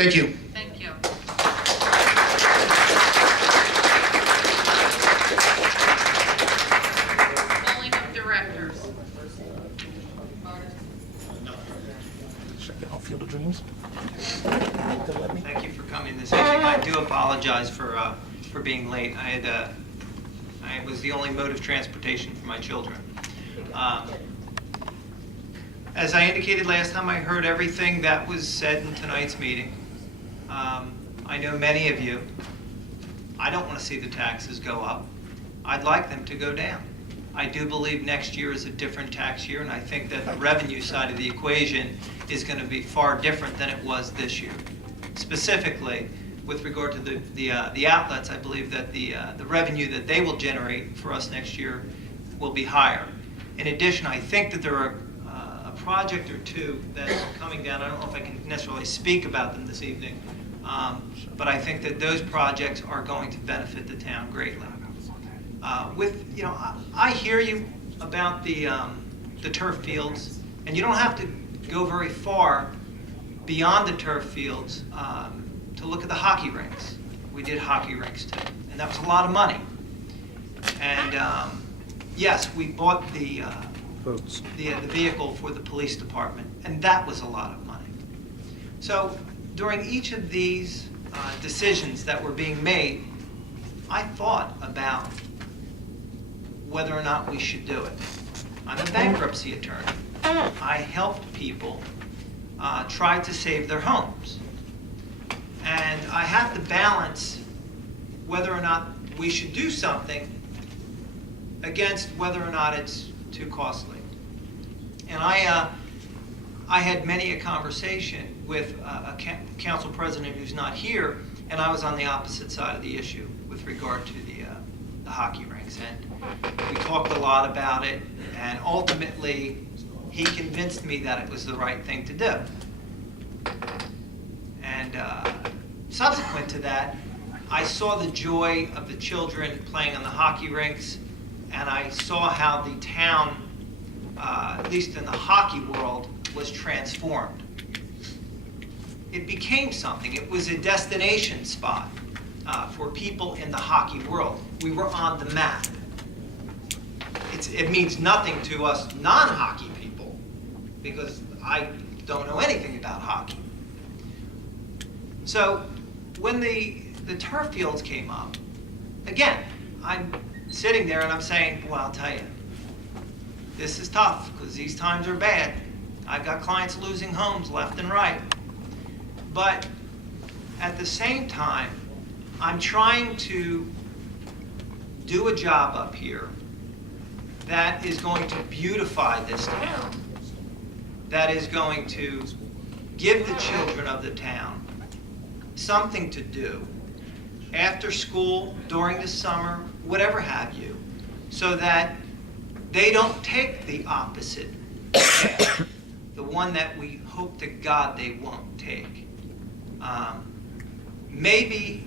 Thank you. Thank you. Polling of directors. Field of Dreams. Thank you for coming this evening. I do apologize for being late. I was the only mode of transportation for my children. As I indicated last time, I heard everything that was said in tonight's meeting. I know many of you, I don't want to see the taxes go up. I'd like them to go down. I do believe next year is a different tax year, and I think that the revenue side of the equation is going to be far different than it was this year. Specifically, with regard to the outlets, I believe that the revenue that they will generate for us next year will be higher. In addition, I think that there are a project or two that's coming down. I don't know if I can necessarily speak about them this evening, but I think that those projects are going to benefit the town greatly. I hear you about the turf fields, and you don't have to go very far beyond the turf fields to look at the hockey rinks. We did hockey rinks too, and that was a lot of money. And yes, we bought the vehicle for the police department, and that was a lot of money. So during each of these decisions that were being made, I thought about whether or not we should do it. I'm a bankruptcy attorney. I helped people try to save their homes. And I have to balance whether or not we should do something against whether or not it's too costly. And I had many a conversation with a council president who's not here, and I was on the opposite side of the issue with regard to the hockey rinks. And we talked a lot about it, and ultimately he convinced me that it was the right thing to do. And subsequent to that, I saw the joy of the children playing on the hockey rinks, and I saw how the town, at least in the hockey world, was transformed. It became something. It was a destination spot for people in the hockey world. We were on the map. It means nothing to us non-hockey people, because I don't know anything about hockey. So when the turf fields came up, again, I'm sitting there and I'm saying, well, I'll tell you, this is tough because these times are bad. I've got clients losing homes left and right. But at the same time, I'm trying to do a job up here that is going to beautify this town, that is going to give the children of the town something to do after school, during the summer, whatever have you, so that they don't take the opposite path, the one that we hope to God they won't take. Maybe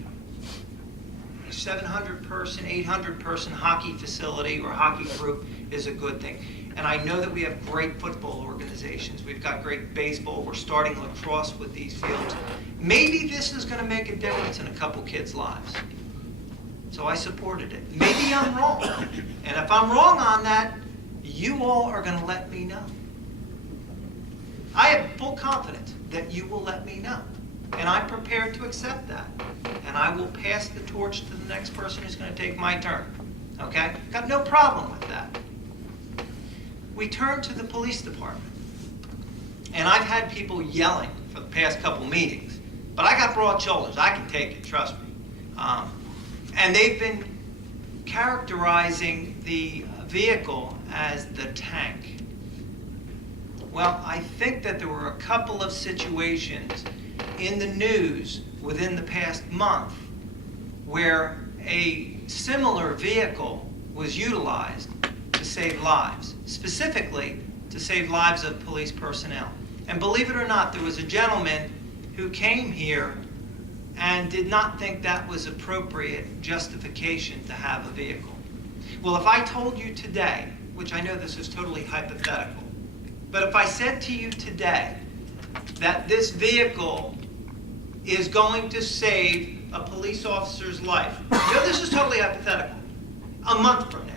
a 700-person, 800-person hockey facility or hockey group is a good thing. And I know that we have great football organizations. We've got great baseball. We're starting lacrosse with these fields. Maybe this is going to make a difference in a couple kids' lives. So I supported it. Maybe I'm wrong. And if I'm wrong on that, you all are going to let me know. I have full confidence that you will let me know. And I'm prepared to accept that. And I will pass the torch to the next person who's going to take my turn. Okay? Got no problem with that. We turn to the police department. And I've had people yelling for the past couple meetings. But I got broad shoulders. I can take it, trust me. And they've been characterizing the vehicle as the tank. Well, I think that there were a couple of situations in the news within the past month where a similar vehicle was utilized to save lives, specifically to save lives of police personnel. And believe it or not, there was a gentleman who came here and did not think that was appropriate justification to have a vehicle. Well, if I told you today, which I know this is totally hypothetical, but if I said to you today that this vehicle is going to save a police officer's life, this is totally hypothetical, a month from now,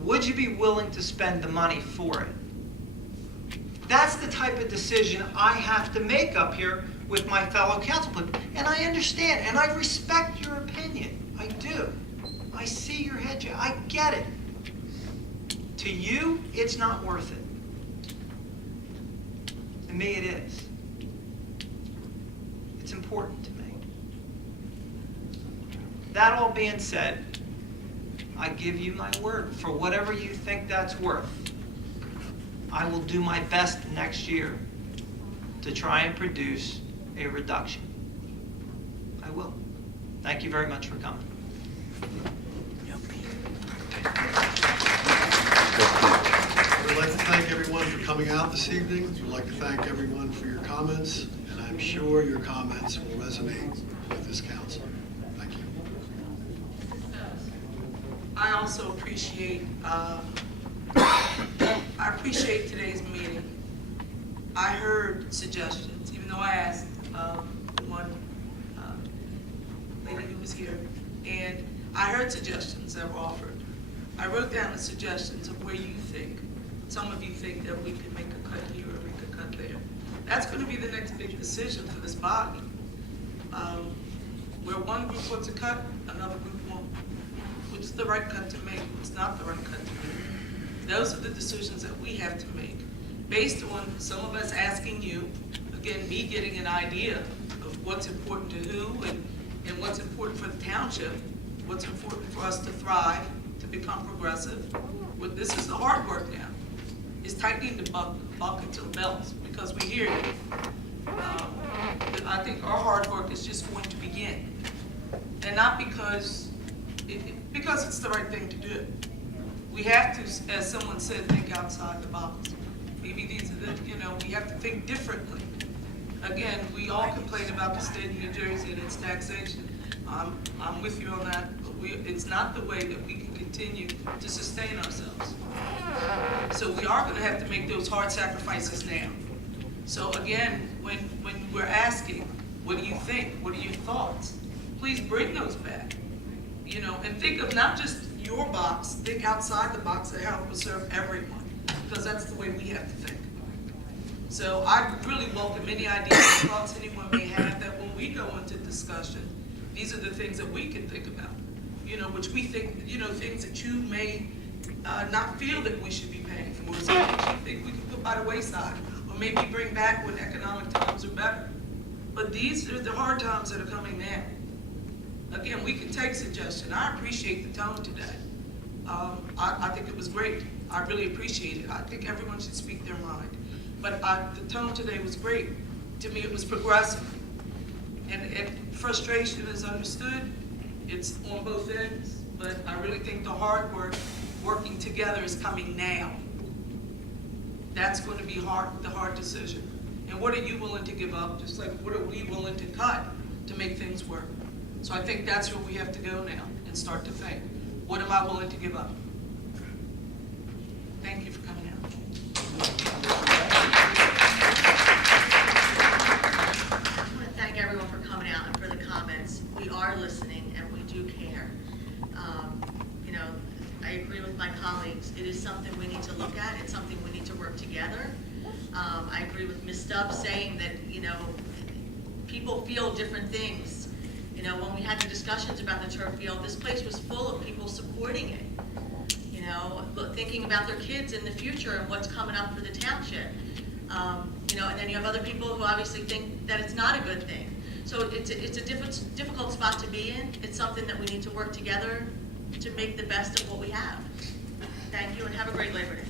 would you be willing to spend the money for it? That's the type of decision I have to make up here with my fellow councilmen. And I understand, and I respect your opinion. I do. I see your head. I get it. To you, it's not worth it. To me, it is. It's important to me. That all being said, I give you my word. For whatever you think that's worth, I will do my best next year to try and produce a reduction. I will. Thank you very much for coming. We'd like to thank everyone for coming out this evening. We'd like to thank everyone for your comments, and I'm sure your comments will resonate with this council. Thank you. I also appreciate, today's meeting. I heard suggestions, even though I asked one lady who was here, and I heard suggestions that were offered. I wrote down the suggestions of where you think, some of you think that we could make a cut here or make a cut there. That's going to be the next big decision for this body. Where one group wants a cut, another group won't. Which is the right cut to make, what's not the right cut to make. Those are the decisions that we have to make. Based on some of us asking you, again, me getting an idea of what's important to who and what's important for the township, what's important for us to thrive, to become progressive. Well, this is the hard work now. It's tightening the buckets or belts, because we hear you. I think our hard work is just going to begin. And not because it's the right thing to do. We have to, as someone said, think outside the box. Maybe these are the, we have to think differently. Again, we all complain about the state of New Jersey and its taxation. I'm with you on that, but it's not the way that we can continue to sustain ourselves. So we are going to have to make those hard sacrifices now. So again, when we're asking, what do you think? What are your thoughts? Please bring those back. And think of not just your box, think outside the box and how it will serve everyone, because that's the way we have to think. So I really welcome any ideas or thoughts anyone may have, that when we go into discussion, these are the things that we can think about, which we think, things that you may not feel that we should be paying for, so things you think we can put by the wayside, or maybe bring back when economic times are better. But these are the hard times that are coming now. Again, we can take suggestion. I appreciate the tone today. I think it was great. I really appreciate it. I think everyone should speak their mind. But the tone today was great. To me, it was progressive. And frustration is understood. It's on both ends. But I really think the hard work, working together, is coming now. That's going to be the hard decision. And what are you willing to give up? Just like what are we willing to cut to make things work? So I think that's where we have to go now and start to think. What am I willing to give up? Thank you for coming out. I want to thank everyone for coming out and for the comments. We are listening and we do care. I agree with my colleagues. It is something we need to look at. It's something we need to work together. I agree with Ms. Stubbs saying that, people feel different things. When we had the discussions about the turf field, this place was full of people supporting it. Thinking about their kids in the future and what's coming up for the township. And then you have other people who obviously think that it's not a good thing. So it's a difficult spot to be in. It's something that we need to work together to make the best of what we have. Thank you and have a great Labor Day.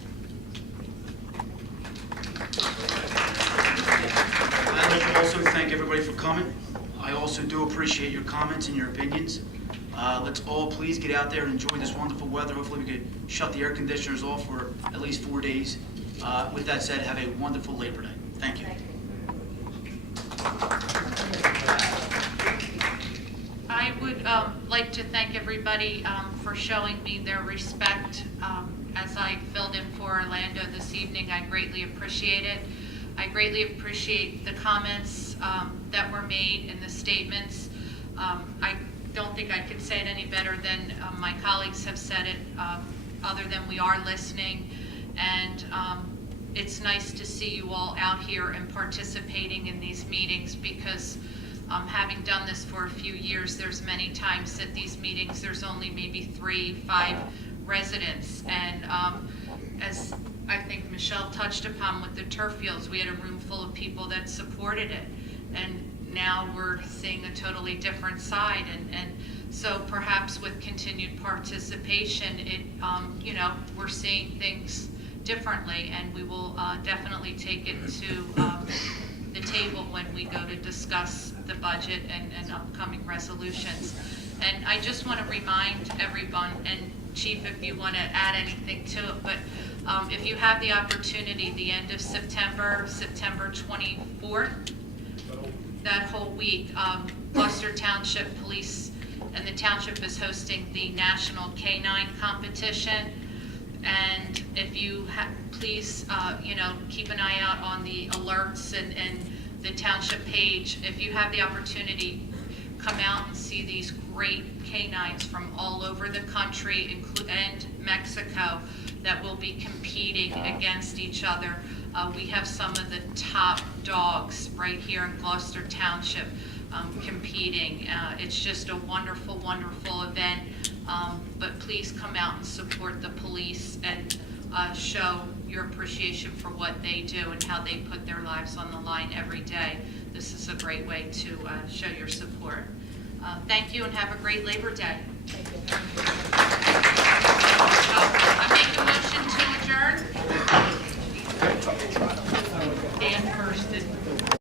I'd like to also thank everybody for coming. I also do appreciate your comments and your opinions. Let's all please get out there and enjoy this wonderful weather. Hopefully we could shut the air conditioners off for at least 4 days. With that said, have a wonderful Labor Day. Thank you. I would like to thank everybody for showing me their respect as I filled in for Orlando this evening. I greatly appreciate it. I greatly appreciate the comments that were made and the statements. I don't think I could say it any better than my colleagues have said it, other than we are listening. And it's nice to see you all out here and participating in these meetings, because having done this for a few years, there's many times that these meetings, there's only maybe 3-5 residents. And as I think Michelle touched upon with the turf fields, we had a room full of people that supported it. And now we're seeing a totally different side. And so perhaps with continued participation, it, we're seeing things differently, and we will definitely take it to the table when we go to discuss the budget and upcoming resolutions. And I just want to remind everyone, and Chief, if you want to add anything to it, but if you have the opportunity, the end of September 24th, that whole week, Gloucester Township Police and the township is hosting the National Canine Competition. And if you please, keep an eye out on the alerts and the township page. If you have the opportunity, come out and see these great canines from all over the country and Mexico that will be competing against each other. We have some of the top dogs right here in Gloucester Township competing. It's just a wonderful, wonderful event. But please come out and support the police and show your appreciation for what they do and how they put their lives on the line every day. This is a great way to show your support. Thank you, and have a great Labor Day.